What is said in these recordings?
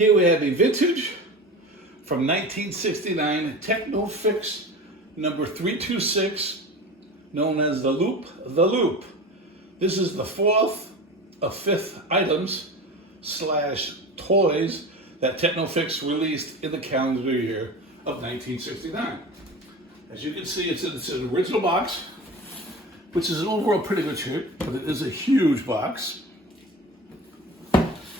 Here we have a vintage from 1969 Technofix number 326, known as the Loop. This is the fourth of fifth items / toys that Technofix released in the calendar year of 1969. As you can see, it's an original box, which is in overall pretty good shape, but it is a huge box.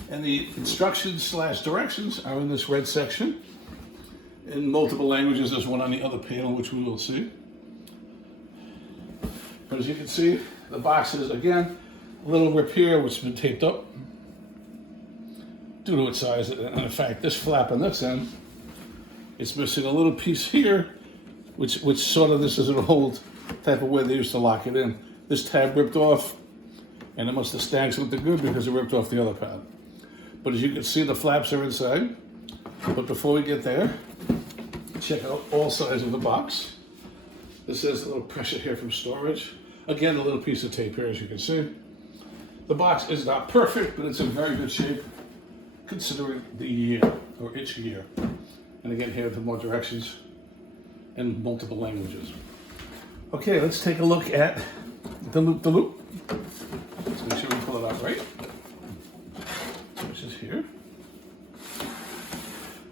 And the instructions / directions are in this red section in multiple languages. There's one on the other panel, which we will see. But as you can see, the box is, again, a little rip here, which has been taped up due to its size. And in fact, this flap on this end, it's missing a little piece here, which sort of, this is an old type of way they used to lock it in. This tab ripped off, and it must have stank something good because it ripped off the other pad. But as you can see, the flaps are inside. But before we get there, check out all sides of the box. This has a little pressure here from storage. Again, a little piece of tape here, as you can see. The box is not perfect, but it's in very good shape, considering the year, or its year. And again, here are the more directions in multiple languages. Okay, let's take a look at the loop. Let's make sure we pull it out right. Which is here.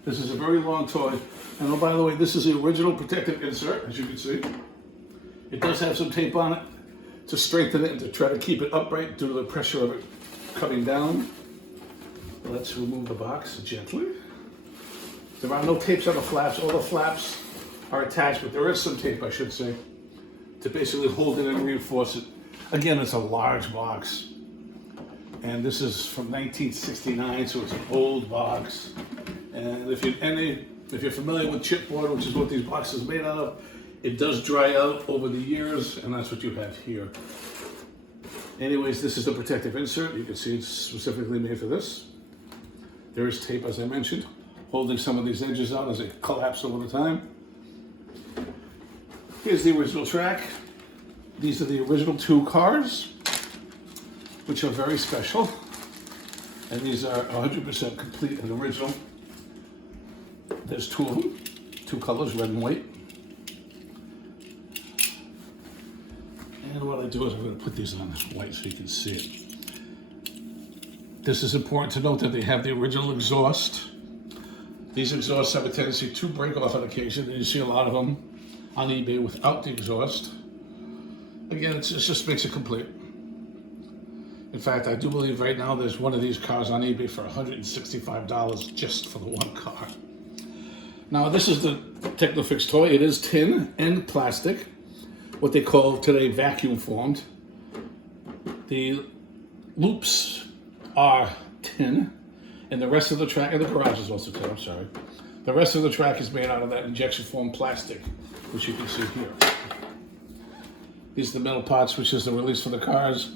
This is a very long toy. And oh, by the way, this is the original protective insert, as you can see. It does have some tape on it to strengthen it and to try to keep it upright due to the pressure of it coming down. Let's remove the box gently. There are no tapes on the flaps. All the flaps are attached, but there is some tape, I should say, to basically hold it and reinforce it. Again, it's a large box. And this is from 1969, so it's an old box. And if you're familiar with chipboard, which is what these boxes are made out of, it does dry out over the years, and that's what you have here. Anyways, this is the protective insert. You can see it's specifically made for this. There is tape, as I mentioned, holding some of these edges out as they collapse over the time. Here's the original track. These are the original 2 cars, which are very special. And these are 100% complete and original. There's 2 of them, 2 colors, red and white. And what I do is I'm going to put these on white so you can see it. This is important to note that they have the original exhaust. These exhausts have a tendency to break off on occasion, and you see a lot of them on eBay without the exhaust. Again, it just makes it complete. In fact, I do believe right now there's one of these cars on eBay for $165 just for the one car. Now, this is the Technofix toy. It is tin and plastic, what they call today vacuum formed. The loops are tin, and the rest of the track, and the garage is also tin, I'm sorry. The rest of the track is made out of that injection form plastic, which you can see here. These are the metal parts, which is the release for the cars,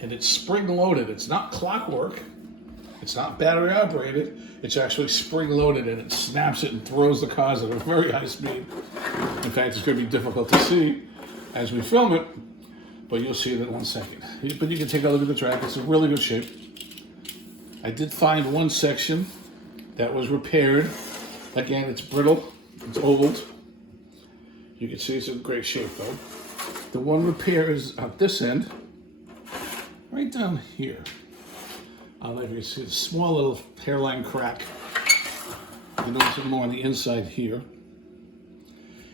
and it's spring loaded. It's not clockwork. It's not battery operated. It's actually spring loaded, and it snaps it and throws the cars at a very high speed. In fact, it's going to be difficult to see as we film it, but you'll see it in 1 second. But you can take a look at the track. It's in really good shape. I did find one section that was repaired. Again, it's brittle, it's ovaled. You can see it's in great shape though. The one repair is at this end, right down here. I don't know if you can see the small little hairline crack. You notice it more on the inside here.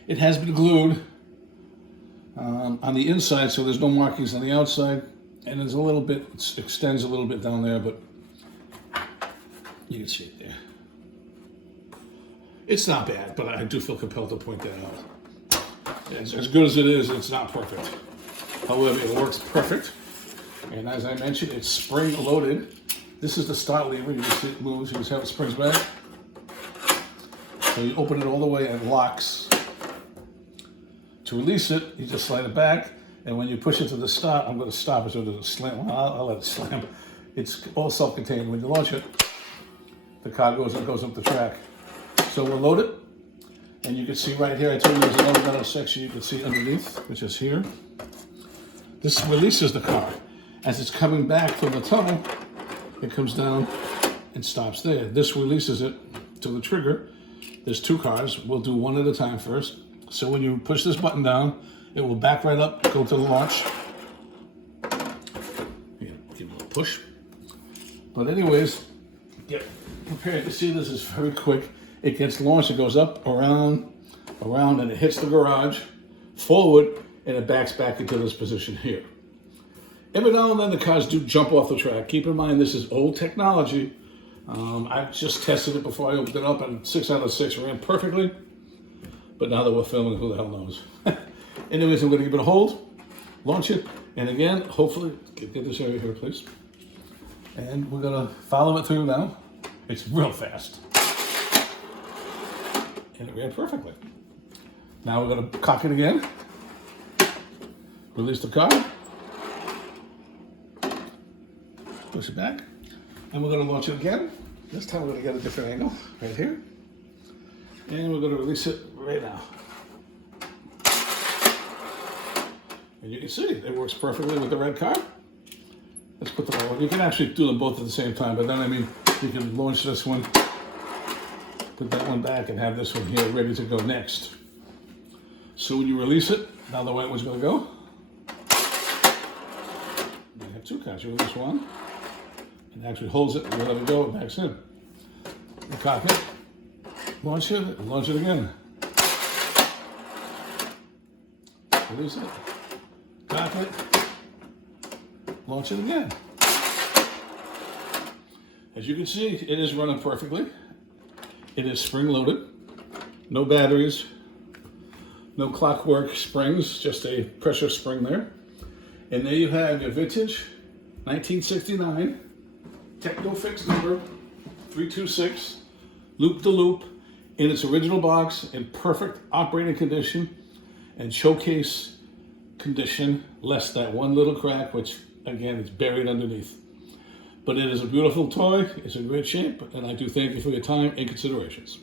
It has been glued on the inside, so there's no markings on the outside. And there's a little bit, it extends a little bit down there, but you can see it there. It's not bad, but I do feel compelled to point that out. As good as it is, it's not perfect. However, it works perfect. And as I mentioned, it's spring loaded. This is the start lever. You can see it moves. You can see how it springs back. So you open it all the way and it locks. To release it, you just slide it back. And when you push it to the start, I'm going to stop it so it doesn't slam. Well, I'll let it slam. It's all self-contained. When you launch it, the car goes up the track. So we'll load it. And you can see right here, I told you there's another metal section you can see underneath, which is here. This releases the car. As it's coming back from the tunnel, it comes down and stops there. This releases it to the trigger. There's 2 cars. We'll do one at a time first. So when you push this button down, it will back right up, go to the launch. Give it a little push. But anyways, get prepared to see this is very quick. It gets launched, it goes up, around, and it hits the garage, forward, and it backs back into this position here. Every now and then the cars do jump off the track. Keep in mind this is old technology. I just tested it before I opened it up, and 6 out of 6 ran perfectly. But now that we're filming, who the hell knows? Anyways, I'm going to give it a hold, launch it, and again, hopefully, get this area here, please. And we're going to follow it through now. It's real fast. And it ran perfectly. Now we're going to cock it again. Release the car. Push it back. And we're going to launch it again. This time we're going to get a different angle, right here. And we're going to release it right now. And you can see it works perfectly with the red car. Let's put them all. You can actually do them both at the same time, but then, I mean, you can launch this one, put that one back, and have this one here ready to go next. So when you release it, now the white one's going to go. You have 2 cars. You release one, and actually holds it, and you let it go, it backs in. You cock it, launch it, and launch it again. Release it, cock it, launch it again. As you can see, it is running perfectly. It is spring-loaded, no batteries, no clockwork springs, just a pressure spring there. And there you have your vintage 1969 Technofix number 326 loop-to-loop in its original box in perfect operating condition and showcase condition, less that one little crack, which again is buried underneath. But it is a beautiful toy, it's in great shape, and I do thank you for your time and considerations.